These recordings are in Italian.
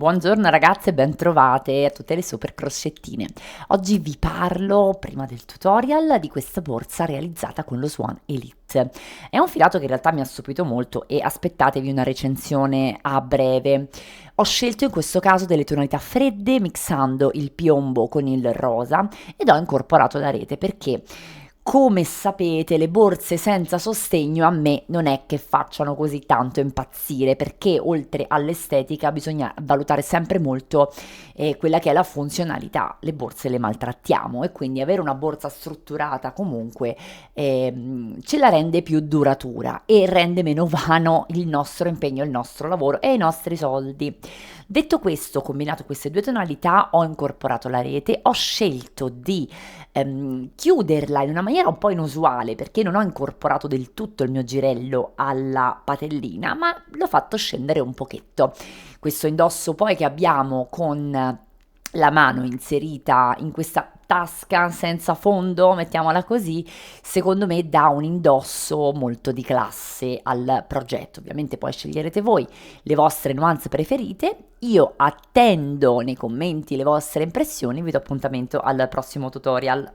Buongiorno ragazze, ben trovate a tutte le super croccettine. Oggi vi parlo, prima del tutorial, di questa borsa realizzata con lo Swan Elite. È un filato che in realtà mi ha stupito molto e aspettatevi una recensione a breve. Ho scelto in questo caso delle tonalità fredde mixando il piombo con il rosa ed ho incorporato la rete perché come sapete, le borse senza sostegno a me non è che facciano così tanto impazzire, perché oltre all'estetica bisogna valutare sempre molto quella che è la funzionalità. Le borse le maltrattiamo e quindi avere una borsa strutturata comunque ce la rende più duratura e rende meno vano il nostro impegno, il nostro lavoro e i nostri soldi. Detto questo, combinato queste due tonalità, ho incorporato la rete, ho scelto di chiuderla in una maniera un po' inusuale perché non ho incorporato del tutto il mio girello alla patellina, ma l'ho fatto scendere un pochetto. Questo indosso poi che abbiamo con la mano inserita in questa tasca senza fondo, mettiamola così, secondo me dà un indosso molto di classe al progetto. Ovviamente poi sceglierete voi le vostre nuance preferite. Io attendo nei commenti le vostre impressioni, vi do appuntamento al prossimo tutorial.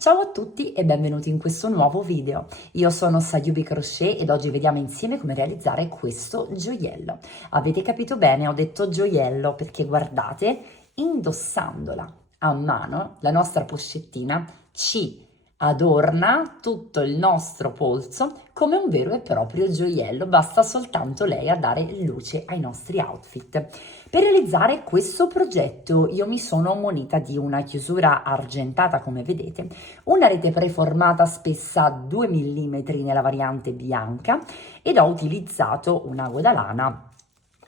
Ciao a tutti e benvenuti in questo nuovo video. Io sono Sayubi Crochet ed oggi vediamo insieme come realizzare questo gioiello. Avete capito bene, ho detto gioiello perché guardate, indossandola a mano, la nostra pochettina ci adorna tutto il nostro polso come un vero e proprio gioiello, basta soltanto lei a dare luce ai nostri outfit. Per realizzare questo progetto io mi sono munita di una chiusura argentata come vedete, una rete preformata spessa 2 mm nella variante bianca ed ho utilizzato un ago da lana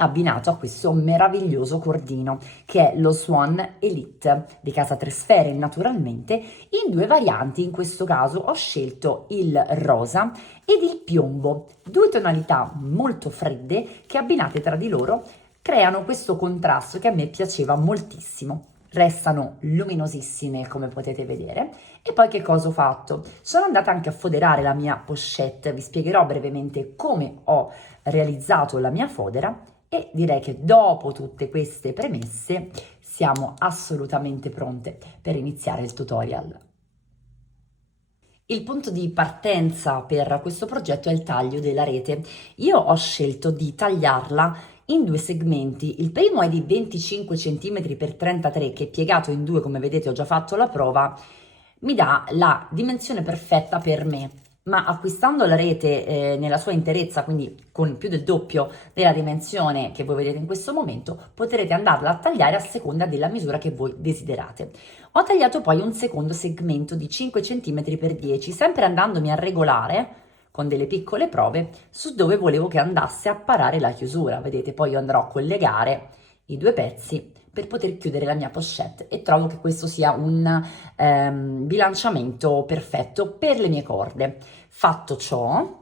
abbinato a questo meraviglioso cordino che è lo Swan Elite di casa Tresfere naturalmente in due varianti. In questo caso ho scelto il rosa ed il piombo, due tonalità molto fredde che abbinate tra di loro creano questo contrasto che a me piaceva moltissimo. Restano luminosissime come potete vedere. E poi che cosa ho fatto? Sono andata anche a foderare la mia pochette, vi spiegherò brevemente come ho realizzato la mia fodera e direi che dopo tutte queste premesse siamo assolutamente pronte per iniziare il tutorial. Il punto di partenza per questo progetto è il taglio della rete. Io ho scelto di tagliarla in due segmenti. Il primo è di 25 cm x 33 che piegato in due, come vedete ho già fatto la prova, mi dà la dimensione perfetta per me. Ma acquistando la rete nella sua interezza, quindi con più del doppio della dimensione che voi vedete in questo momento, potrete andarla a tagliare a seconda della misura che voi desiderate. Ho tagliato poi un secondo segmento di 5 cm x 10, sempre andandomi a regolare con delle piccole prove su dove volevo che andasse a parare la chiusura. Vedete, poi io andrò a collegare i due pezzi per poter chiudere la mia pochette e trovo che questo sia un bilanciamento perfetto per le mie corde. Fatto ciò,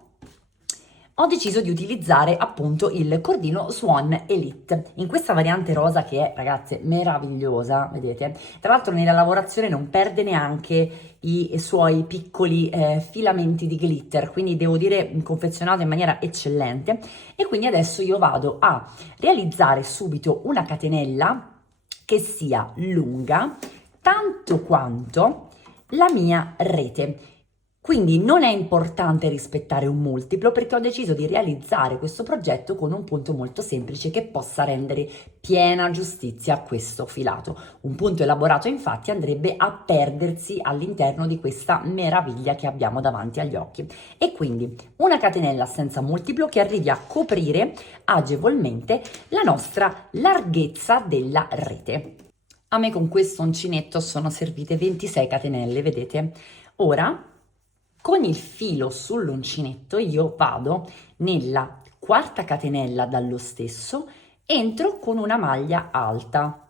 ho deciso di utilizzare appunto il cordino Swan Elite in questa variante rosa che è, ragazze, meravigliosa, vedete? Tra l'altro nella lavorazione non perde neanche i suoi piccoli filamenti di glitter, quindi devo dire confezionato in maniera eccellente. E quindi adesso io vado a realizzare subito una catenella che sia lunga tanto quanto la mia rete. Quindi non è importante rispettare un multiplo perché ho deciso di realizzare questo progetto con un punto molto semplice che possa rendere piena giustizia a questo filato. Un punto elaborato infatti andrebbe a perdersi all'interno di questa meraviglia che abbiamo davanti agli occhi. E quindi una catenella senza multiplo che arrivi a coprire agevolmente la nostra larghezza della rete. A me con questo uncinetto sono servite 26 catenelle, vedete? Ora con il filo sull'uncinetto io vado nella quarta catenella dallo stesso, entro con una maglia alta.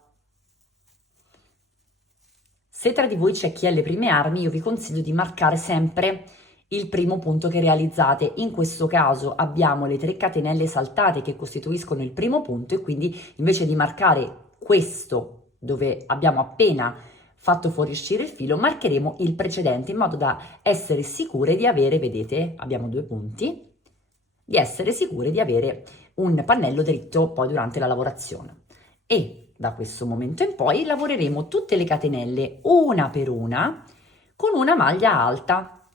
Se tra di voi c'è chi ha le prime armi, io vi consiglio di marcare sempre il primo punto che realizzate. In questo caso abbiamo le 3 catenelle saltate che costituiscono il primo punto e quindi invece di marcare questo dove abbiamo appena fatto fuoriuscire il filo, marcheremo il precedente in modo da essere sicure di avere, vedete, abbiamo 2 punti, di essere sicure di avere un pannello dritto poi durante la lavorazione. E da questo momento in poi lavoreremo tutte le catenelle una per una con una maglia alta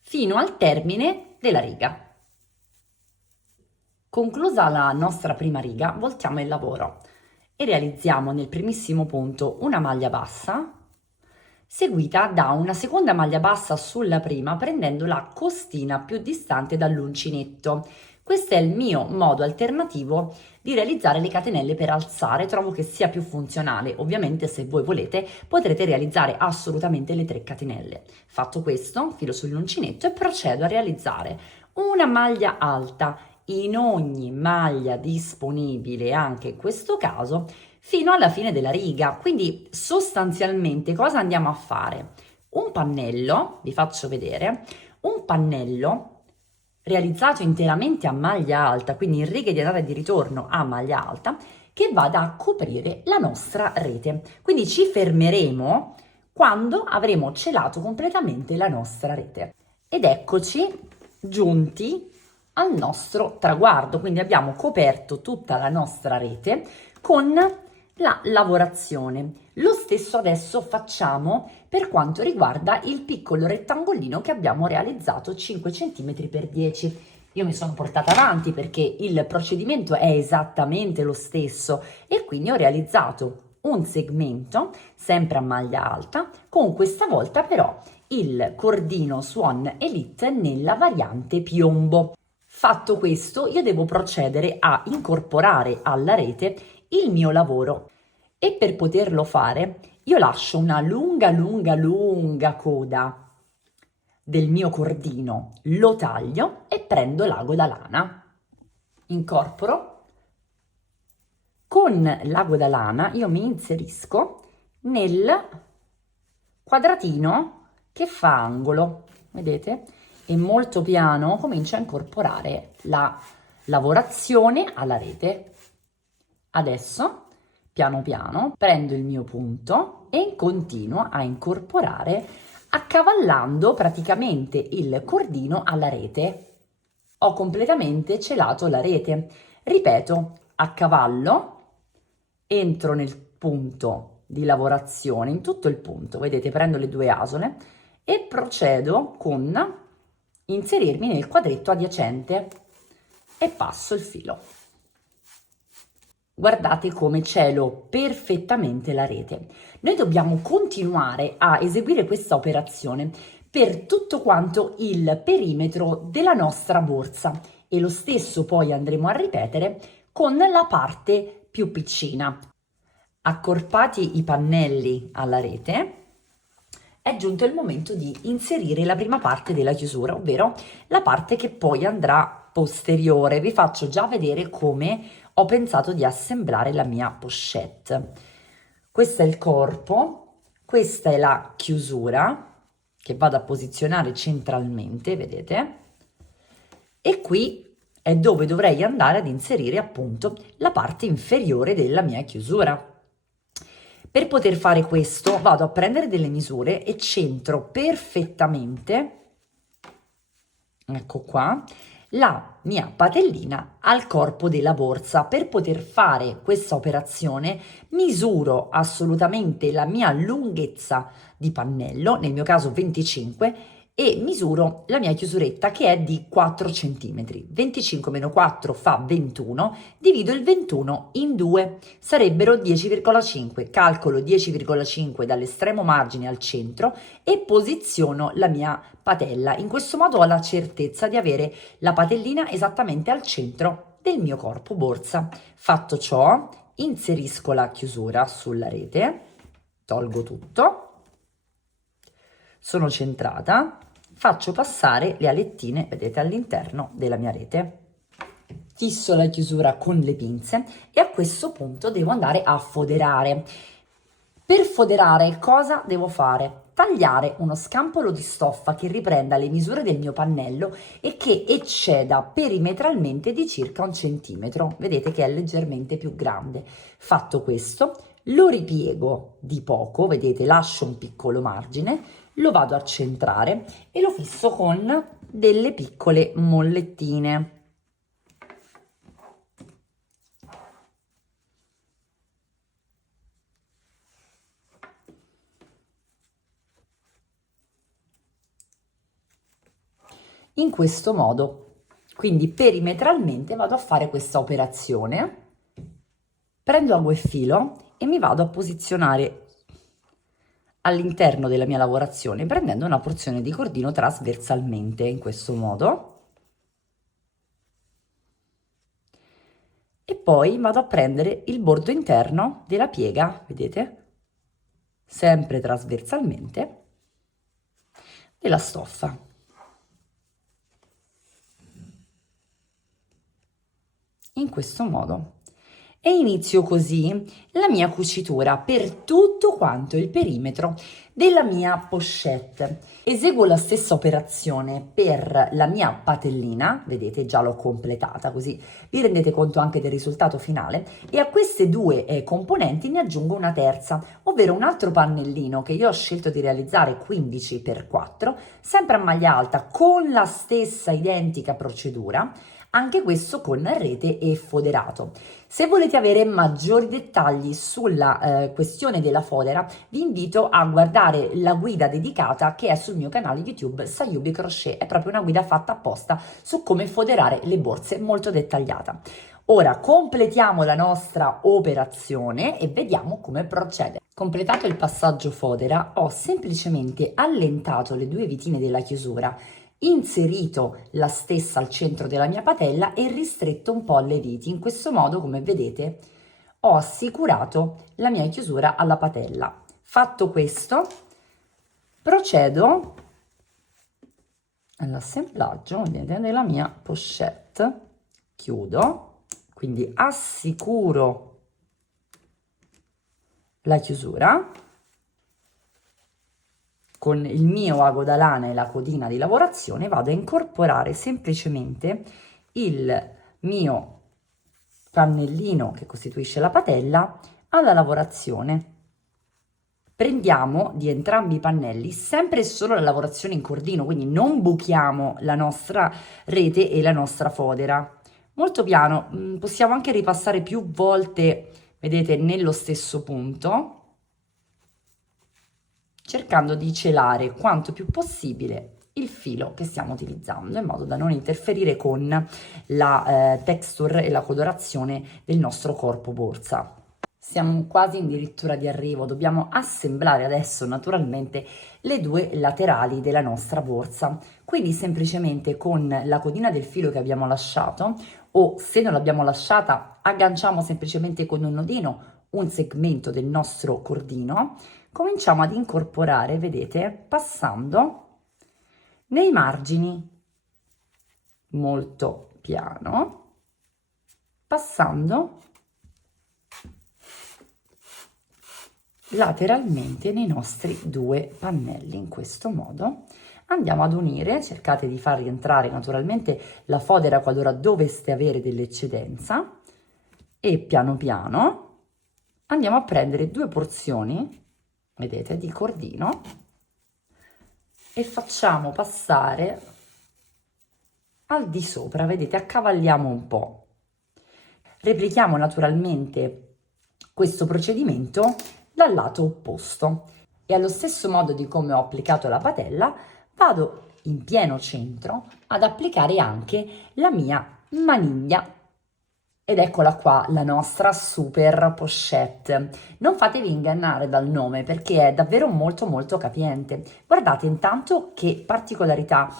fino al termine della riga. Conclusa la nostra prima riga, voltiamo il lavoro e realizziamo nel primissimo punto una maglia bassa, seguita da una seconda maglia bassa sulla prima, prendendo la costina più distante dall'uncinetto. Questo è il mio modo alternativo di realizzare le catenelle per alzare, trovo che sia più funzionale. Ovviamente, se voi volete, potrete realizzare assolutamente le 3 catenelle. Fatto questo, filo sull'uncinetto e procedo a realizzare una maglia alta in ogni maglia disponibile, anche in questo caso, fino alla fine della riga. Quindi sostanzialmente cosa andiamo a fare? Un pannello, vi faccio vedere, un pannello realizzato interamente a maglia alta, quindi in righe di andata e di ritorno a maglia alta, che vada a coprire la nostra rete. Quindi ci fermeremo quando avremo celato completamente la nostra rete. Ed eccoci giunti al nostro traguardo, quindi abbiamo coperto tutta la nostra rete con la lavorazione. Lo stesso adesso facciamo per quanto riguarda il piccolo rettangolino che abbiamo realizzato 5 cm x 10. Io mi sono portata avanti perché il procedimento è esattamente lo stesso e quindi ho realizzato un segmento sempre a maglia alta, con questa volta però il cordino Swan Elite nella variante piombo. Fatto questo, io devo procedere a incorporare alla rete il mio lavoro e per poterlo fare io lascio una lunga coda del mio cordino, lo taglio e prendo l'ago da lana. Incorporo. Con l'ago da lana io mi inserisco nel quadratino che fa angolo, vedete? E molto piano comincio a incorporare la lavorazione alla rete. Adesso, piano piano, prendo il mio punto e continuo a incorporare accavallando praticamente il cordino alla rete. Ho completamente celato la rete. Ripeto, a cavallo, entro nel punto di lavorazione, in tutto il punto, vedete, prendo le 2 asole e procedo con inserirmi nel quadretto adiacente e passo il filo. Guardate come celo perfettamente la rete. Noi dobbiamo continuare a eseguire questa operazione per tutto quanto il perimetro della nostra borsa e lo stesso poi andremo a ripetere con la parte più piccina. Accorpati i pannelli alla rete, è giunto il momento di inserire la prima parte della chiusura, ovvero la parte che poi andrà posteriore. Vi faccio già vedere come ho pensato di assemblare la mia pochette. Questo è il corpo, questa è la chiusura che vado a posizionare centralmente, vedete? E qui è dove dovrei andare ad inserire appunto la parte inferiore della mia chiusura. Per poter fare questo vado a prendere delle misure e centro perfettamente, ecco qua, la mia patellina al corpo della borsa. Per poter fare questa operazione misuro assolutamente la mia lunghezza di pannello, nel mio caso 25, e misuro la mia chiusuretta che è di 4 cm. 25 meno 4 fa 21, divido il 21 in 2, sarebbero 10,5. Calcolo 10,5 dall'estremo margine al centro e posiziono la mia patella. In questo modo ho la certezza di avere la patellina esattamente al centro del mio corpo borsa. Fatto ciò, inserisco la chiusura sulla rete, tolgo tutto, sono centrata, faccio passare le alettine, vedete, all'interno della mia rete. Fisso la chiusura con le pinze e a questo punto devo andare a foderare. Per foderare cosa devo fare? Tagliare uno scampolo di stoffa che riprenda le misure del mio pannello e che ecceda perimetralmente di circa 1 centimetro. Vedete che è leggermente più grande. Fatto questo, lo ripiego di poco, vedete, lascio un piccolo margine, lo vado a centrare e lo fisso con delle piccole mollettine. in questo modo. Quindi perimetralmente vado a fare questa operazione, prendo ago e filo e mi vado a posizionare all'interno della mia lavorazione prendendo una porzione di cordino trasversalmente in questo modo. E poi vado a prendere il bordo interno della piega, vedete? Sempre trasversalmente della stoffa. In questo modo. E inizio così la mia cucitura per tutto quanto il perimetro della mia pochette. Eseguo la stessa operazione per la mia patellina, vedete già l'ho completata, così vi rendete conto anche del risultato finale, e a queste due componenti ne aggiungo una terza, ovvero un altro pannellino che io ho scelto di realizzare 15x4, sempre a maglia alta con la stessa identica procedura, anche questo con rete e foderato. Se volete avere maggiori dettagli sulla questione della fodera, vi invito a guardare la guida dedicata che è sul mio canale YouTube Sayubi Crochet, è proprio una guida fatta apposta su come foderare le borse, molto dettagliata. Ora completiamo la nostra operazione e vediamo come procede. Completato il passaggio fodera, ho semplicemente allentato le due vitine della chiusura, inserito la stessa al centro della mia patella e ristretto un po' le viti. In questo modo, come vedete, ho assicurato la mia chiusura alla patella. Fatto questo, procedo all'assemblaggio, vedete, della mia pochette. Chiudo, quindi assicuro la chiusura con il mio ago da lana e la codina di lavorazione. Vado a incorporare semplicemente il mio pannellino che costituisce la patella alla lavorazione. Prendiamo di entrambi i pannelli sempre e solo la lavorazione in cordino, quindi non buchiamo la nostra rete e la nostra fodera. Molto piano, possiamo anche ripassare più volte, vedete, nello stesso punto, cercando di celare quanto più possibile il filo che stiamo utilizzando, in modo da non interferire con la texture e la colorazione del nostro corpo borsa. Siamo quasi addirittura di arrivo, dobbiamo assemblare adesso naturalmente le due laterali della nostra borsa, quindi semplicemente con la codina del filo che abbiamo lasciato, o se non l'abbiamo lasciata agganciamo semplicemente con un nodino un segmento del nostro cordino, cominciamo ad incorporare, vedete, passando nei margini, molto piano, passando lateralmente nei nostri due pannelli. In questo modo andiamo ad unire, cercate di far rientrare naturalmente la fodera qualora doveste avere dell'eccedenza, e piano piano andiamo a prendere due porzioni, vedete, di cordino e facciamo passare al di sopra, vedete, accavalliamo un po'. Replichiamo naturalmente questo procedimento dal lato opposto e allo stesso modo di come ho applicato la patella vado in pieno centro ad applicare anche la mia maniglia. Ed eccola qua la nostra super pochette. Non fatevi ingannare dal nome perché è davvero molto molto capiente. Guardate intanto che particolarità,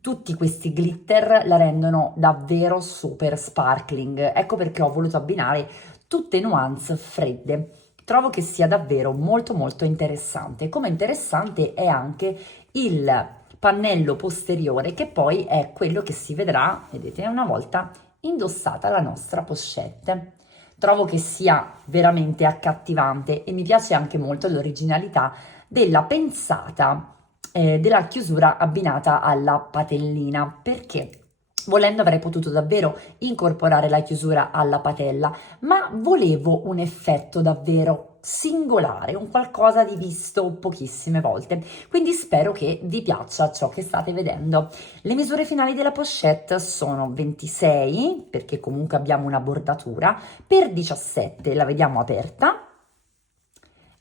tutti questi glitter la rendono davvero super sparkling. Ecco perché ho voluto abbinare tutte nuance fredde. Trovo che sia davvero molto molto interessante. Come interessante è anche il pannello posteriore, che poi è quello che si vedrà, vedete, una volta indossata la nostra pochette. Trovo che sia veramente accattivante e mi piace anche molto l'originalità della pensata della chiusura abbinata alla patellina, perché volendo avrei potuto davvero incorporare la chiusura alla patella, ma volevo un effetto davvero singolare, un qualcosa di visto pochissime volte, quindi spero che vi piaccia ciò che state vedendo. Le misure finali della pochette sono 26, perché comunque abbiamo una bordatura, per 17, la vediamo aperta,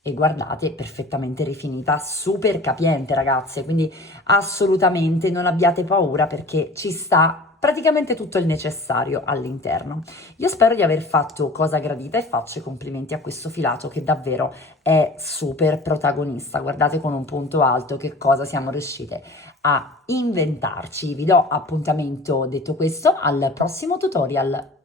e guardate, perfettamente rifinita, super capiente ragazze, quindi assolutamente non abbiate paura perché ci sta praticamente tutto il necessario all'interno. Io spero di aver fatto cosa gradita e faccio i complimenti a questo filato che davvero è super protagonista. Guardate con un punto alto che cosa siamo riuscite a inventarci. Vi do appuntamento, detto questo, al prossimo tutorial.